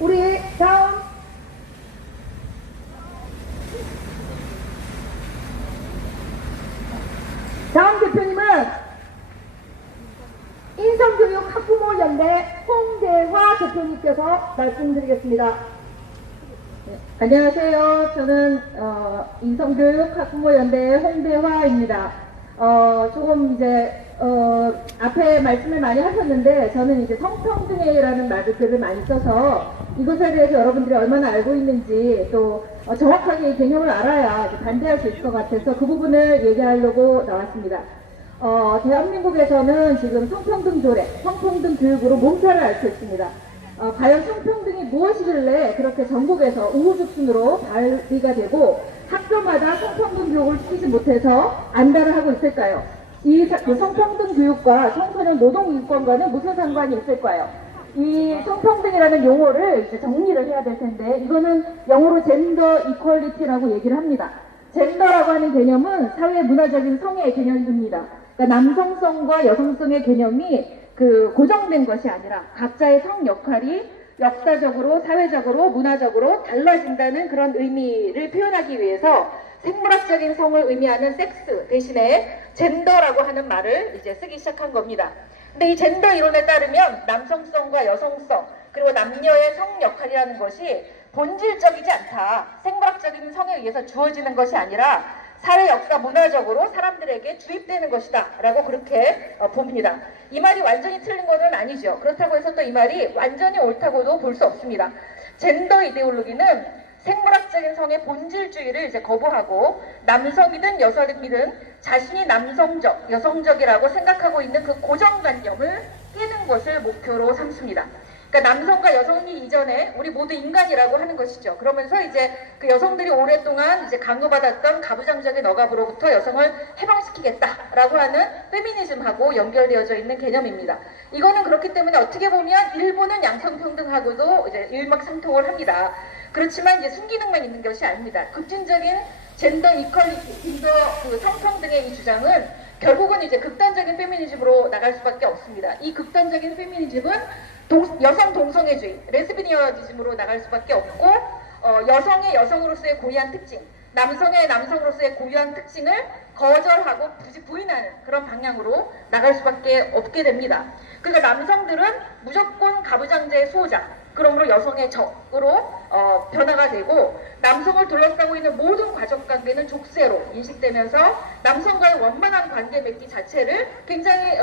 우리 다음 대표님은 인성교육 학부모연대 홍대화 대표님께서 말씀드리겠습니다. 네, 안녕하세요. 저는 인성교육 학부모연대 홍대화입니다. 조금 이제 앞에 말씀을 많이 하셨는데 저는 이제 성평등회라는 말들을 많이 써서 이것에 대해서 여러분들이 얼마나 알고 있는지 또 정확하게 이 개념을 알아야 반대할 수 있을 것 같아서 그 부분을 얘기하려고 나왔습니다. 대한민국에서는 지금 성평등 조례, 성평등 교육으로 몸살을 앓고 있습니다. 과연 성평등이 무엇이길래 그렇게 전국에서 우후죽순으로 발휘가 되고 학교마다 성평등 교육을 시키지 못해서 안달을 하고 있을까요? 이 성평등 교육과 청소년 노동 인권과는 무슨 상관이 있을까요? 이 성평등이라는 용어를 이제 정리를 해야 될 텐데 이거는 영어로 젠더 이퀄리티라고 얘기를 합니다. 젠더라고 하는 개념은 사회 문화적인 성의 개념입니다. 그러니까 남성성과 여성성의 개념이 고정된 것이 아니라 각자의 성 역할이 역사적으로, 사회적으로, 문화적으로 달라진다는 그런 의미를 표현하기 위해서 생물학적인 성을 의미하는 섹스 대신에 젠더라고 하는 말을 이제 쓰기 시작한 겁니다. 근데 이 젠더 이론에 따르면 남성성과 여성성 그리고 남녀의 성 역할이라는 것이 본질적이지 않다. 생물학적인 성에 의해서 주어지는 것이 아니라 사회 역사 문화적으로 사람들에게 주입되는 것이다 라고 그렇게 봅니다. 이 말이 완전히 틀린 것은 아니죠. 그렇다고 해서 또 이 말이 완전히 옳다고도 볼 수 없습니다. 젠더 이데올로기는 생물학적인 성의 본질주의를 이제 거부하고 남성이든 여성이든 자신이 남성적, 여성적이라고 생각하고 있는 그 고정관념을 깨는 것을 목표로 삼습니다. 그러니까 남성과 여성이 이전에 우리 모두 인간이라고 하는 것이죠. 그러면서 이제 그 여성들이 오랫동안 이제 강요받았던 가부장적인 억압으로부터 여성을 해방시키겠다라고 하는 페미니즘하고 연결되어져 있는 개념입니다. 이거는 그렇기 때문에 어떻게 보면 일부는 양성평등하고도 이제 일맥상통을 합니다. 그렇지만 이제 순기능만 있는 것이 아닙니다. 급진적인 젠더 이퀄리티, 성평등의 이 주장은 결국은 이제 극단적인 페미니즘으로 나갈 수밖에 없습니다. 이 극단적인 페미니즘은 여성 동성애주의, 레스비니어니즘으로 나갈 수밖에 없고 여성의 여성으로서의 고유한 특징, 남성의 남성으로서의 고유한 특징을 거절하고 부인하는 그런 방향으로 나갈 수밖에 없게 됩니다. 그러니까 남성들은 무조건 가부장제의 수호자, 그러므로 여성의 적으로 변화가 되고 남성을 둘러싸고 있는 모든 가족관계는 족쇄로 인식되면서 남성과의 원만한 관계 맺기 자체를 굉장히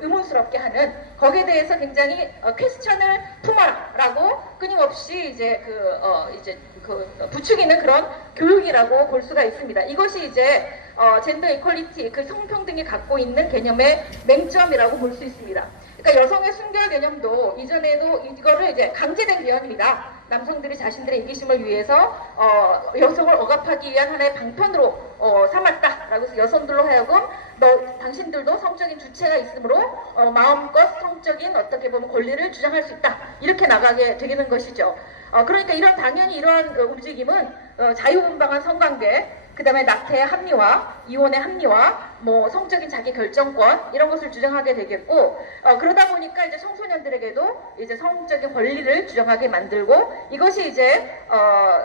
의문스럽게 하는, 거기에 대해서 굉장히 퀘스천을 품어라라고 끊임없이 이제 부추기는 그런 교육이라고 볼 수가 있습니다. 이것이 이제 젠더 이퀄리티, 그 성평등이 갖고 있는 개념의 맹점이라고 볼 수 있습니다. 그러니까 여성의 순결 개념도 이전에도 이거를 이제 강제된 개념입니다. 남성들이 자신들의 이기심을 위해서 여성을 억압하기 위한 하나의 방편으로 삼았다라고 해서 여성들로 하여금 당신들도 성적인 주체가 있으므로 마음껏 성적인 어떻게 보면 권리를 주장할 수 있다, 이렇게 나가게 되는 것이죠. 그러니까 당연히 이러한 움직임은 자유분방한 성관계, 그 다음에 낙태의 합리화, 이혼의 합리화, 성적인 자기 결정권, 이런 것을 주장하게 되겠고, 그러다 보니까 이제 청소년들에게도 이제 성적인 권리를 주장하게 만들고, 이것이 이제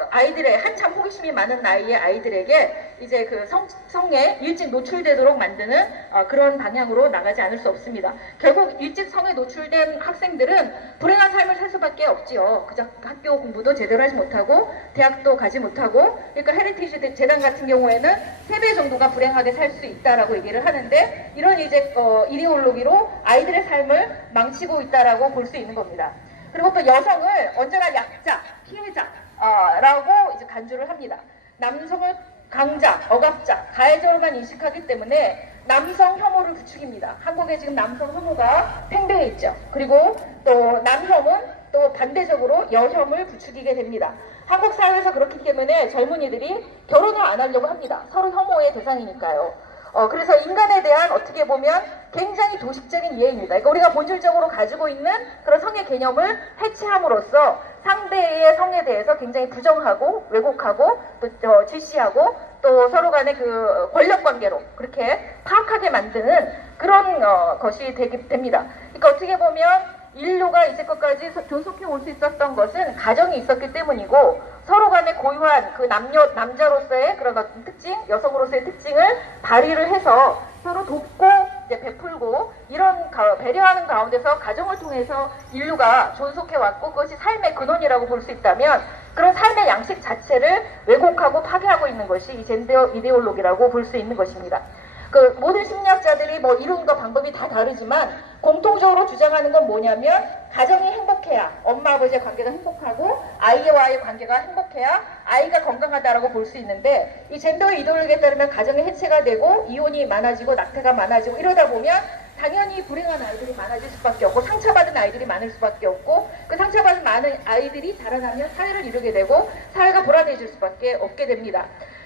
아이들의 한참 호기심이 많은 나이의 아이들에게 이제 그 성에 일찍 노출되도록 만드는 그런 방향으로 나가지 않을 수 없습니다. 결국 일찍 성에 노출된 학생들은 불행한 삶을 살 수밖에 없지요. 그저 학교 공부도 제대로 하지 못하고 대학도 가지 못하고, 그러니까 헤리티지 재단 같은 경우에는 3배 정도가 불행하게 살 수 있다라고 얘기를 하는데, 이런 이제 이데올로기로 아이들의 삶을 망치고 있다라고 볼 수 있는 겁니다. 그리고 또 여성을 언제나 약자, 피해자라고 이제 간주를 합니다. 남성을 강자, 억압자, 가해자로만 인식하기 때문에 남성 혐오를 부추깁니다. 한국에 지금 남성 혐오가 팽배해 있죠. 그리고 또 남혐은 또 반대적으로 여혐을 부추기게 됩니다. 한국 사회에서 그렇기 때문에 젊은이들이 결혼을 안 하려고 합니다. 서로 혐오의 대상이니까요. 그래서 인간에 대한 어떻게 보면 굉장히 도식적인 이해입니다. 그러니까 우리가 본질적으로 가지고 있는 그런 성의 개념을 해체함으로써 상대의 성에 대해서 굉장히 부정하고 왜곡하고 또 질시하고 또 서로 간의 그 권력 관계로 그렇게 파악하게 만드는 그런 것이 됩니다. 그러니까 어떻게 보면 인류가 이제껏까지 존속해 올 수 있었던 것은 가정이 있었기 때문이고 서로 간에 고유한 그 남자로서의 그런 어떤 특징, 여성으로서의 특징을 발휘를 해서 서로 돕고 이제 베풀고 이런 배려하는 가운데서 가정을 통해서 인류가 존속해 왔고 그것이 삶의 근원이라고 볼 수 있다면 그런 삶의 양식 자체를 왜곡하고 파괴하고 있는 것이 이 젠더 이데올로기라고 볼 수 있는 것입니다. 그 모든 심리학자들이 뭐 이론과 방법이 다 다르지만 공통적으로 주장하는 건 뭐냐면 가정이 행복해야 엄마 아버지의 관계가 행복하고 아이와의 관계가 행복해야 아이가 건강하다라고 볼 수 있는데 이 젠더 이데올로기에 따르면 가정이 해체가 되고 이혼이 많아지고 낙태가 많아지고 이러다 보면 당연히 불행한 아이들이 많아질 수밖에 없고 상처받은 아이들이 많을 수밖에 없고 그 상처받은 많은 아이들이 자라나면 사회를 이루게 되고 사회가 불안해질 수밖에 없게 됩니다.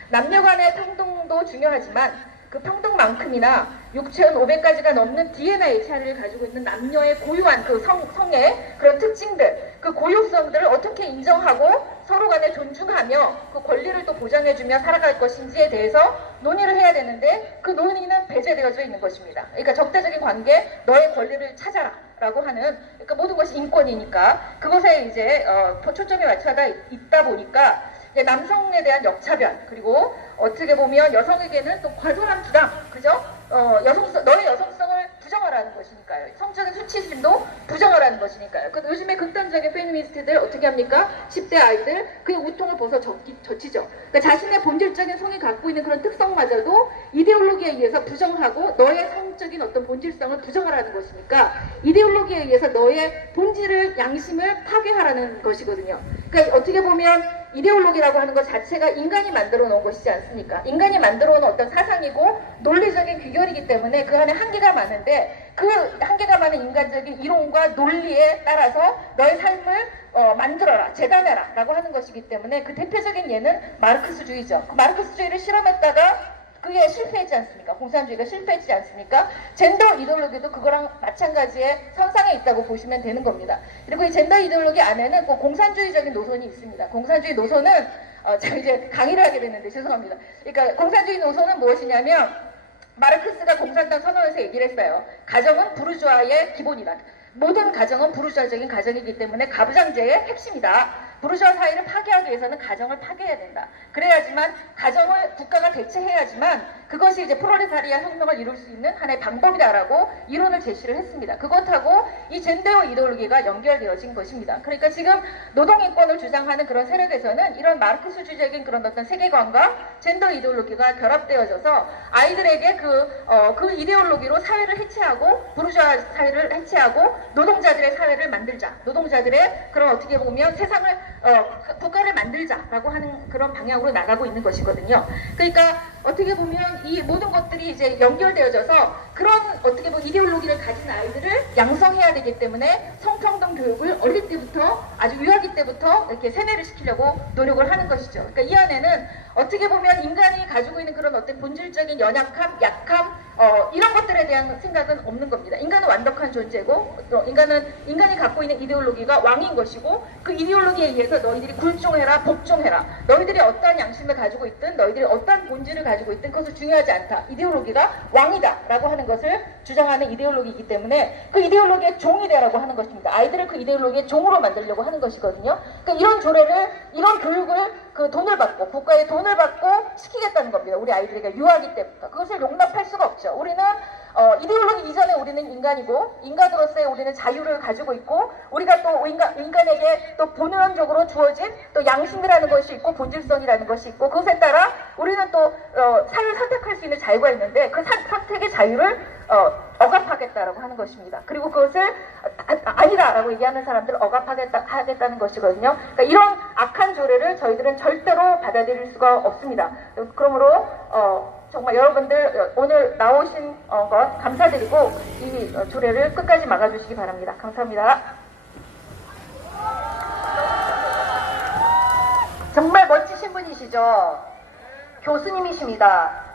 남녀 간의 평등도 중요하지만 그 평등만큼이나 6,500가지가 넘는 DNA 차이를 가지고 있는 남녀의 고유한 그 성의 그런 특징들, 그 고유성들을 어떻게 인정하고 서로 간에 존중하며 그 권리를 또 보장해주며 살아갈 것인지에 대해서 논의를 해야 되는데 그 논의는 배제되어져 있는 것입니다. 그러니까 적대적인 관계, 너의 권리를 찾아라 라고 하는 그러니까 모든 것이 인권이니까 그것에 이제 초점이 맞춰져 있다 보니까 남성에 대한 역차별 그리고 어떻게 보면 여성에게는 또 과도한 부담, 그죠? 너의 여성성을 부정하라는 것이니까요. 성적인 수치심도 부정하라는 것이니까요. 요즘에 극단적인 페미니스트들 어떻게 합니까? 10대 아이들 그의 우통을 벗어 젖히죠. 그러니까 자신의 본질적인 성이 갖고 있는 그런 특성마저도 이데올로기에 의해서 부정하고 너의 성적인 어떤 본질성을 부정하라는 것이니까 이데올로기에 의해서 너의 본질을 양심을 파괴하라는 것이거든요. 그러니까 어떻게 보면 이데올로기라고 하는 것 자체가 인간이 만들어 놓은 것이지 않습니까? 인간이 만들어 놓은 어떤 사상이고 논리적인 귀결이기 때문에 그 안에 한계가 많은데 그 한계가 많은 인간적인 이론과 논리에 따라서 너의 삶을 만들어라, 재단해라 라고 하는 것이기 때문에 그 대표적인 예는 마르크스주의죠. 그 마르크스주의를 실험했다가 그게 실패했지 않습니까? 공산주의가 실패했지 않습니까? 젠더 이데올로기도 그거랑 마찬가지의 선상에 있다고 보시면 되는 겁니다. 그리고 이 젠더 이데올로기 안에는 꼭 공산주의적인 노선이 있습니다. 공산주의 노선은 제가 이제 강의를 하게 됐는데 죄송합니다. 그러니까 공산주의 노선은 무엇이냐면 마르크스가 공산당 선언에서 얘기를 했어요. 가정은 부르주아의 기본이다. 모든 가정은 부르주아적인 가정이기 때문에 가부장제의 핵심이다. 부르주아 사회를 파괴하기 위해서는 가정을 파괴해야 된다. 그래야지만 가정을 국가가 대체해야지만 그것이 이제 프롤레타리아 혁명을 이룰 수 있는 하나의 방법이다라고 이론을 제시를 했습니다. 그것하고 이 젠더 이데올로기가 연결되어진 것입니다. 그러니까 지금 노동인권을 주장하는 그런 세력에서는 이런 마르크스주의적인 그런 어떤 세계관과 젠더 이데올로기가 결합되어져서 아이들에게 그 이데올로기로 사회를 해체하고 부르주아 사회를 해체하고 노동자들의 사회를 만들자. 노동자들의 그런 어떻게 보면 세상을 국가를 만들자라고 하는 그런 방향으로 나가고 있는 것이거든요. 그러니까 어떻게 보면 이 모든 것들이 이제 연결되어져서 그런 어떻게 보면 이데올로기를 가진 아이들을 양성해야 되기 때문에 성평등 교육을 어릴 때부터 아주 유아기 때부터 이렇게 세뇌를 시키려고 노력을 하는 것이죠. 그러니까 이 안에는 어떻게 보면 인간이 가지고 있는 그런 어떤 본질적인 연약함, 약함 이런 것들에 대한 생각은 없는 겁니다. 인간은 완벽한 존재고 인간이 갖고 있는 이데올로기가 왕인 것이고 그 이데올로기에 의해서 너희들이 굴종해라, 복종해라. 너희들이 어떠한 양심을 가지고 있든 너희들이 어떠한 본질을 가지고 있든 그것은 중요하지 않다. 이데올로기가 왕이다 라고 하는 것을 주장하는 이데올로기이기 때문에 그 이데올로기의 종이 되라고 하는 것입니다. 아이들을 그 이데올로기의 종으로 만들려고 하는 것이거든요. 그러니까 이런 조례를, 이런 교육을 그 돈을 받고 국가의 돈을 받고 시키겠다는 겁니다. 우리 아이들에게 유아기 때부터. 그것을 용납할 수가 없죠. 우리는 이데올로기 이전에 우리는 인간이고 인간으로서의 우리는 자유를 가지고 있고 우리가 또 인간에게 또 본원적으로 주어진 또 양심이라는 것이 있고 본질성이라는 것이 있고 그것에 따라 우리는 또 삶을 선택할 수 있는 자유가 있는데 그 선택의 자유를 억압하겠다라고 하는 것입니다. 그리고 그것을 아니다라고 얘기하는 사람들을 억압하겠다는 것이거든요. 그러니까 이런 악한 조례를 저희들은 절대로 받아들일 수가 없습니다. 그러므로 정말 여러분들 오늘 나오신 것 감사드리고 이 조례를 끝까지 막아주시기 바랍니다. 감사합니다. 정말 멋지신 분이시죠? 교수님이십니다.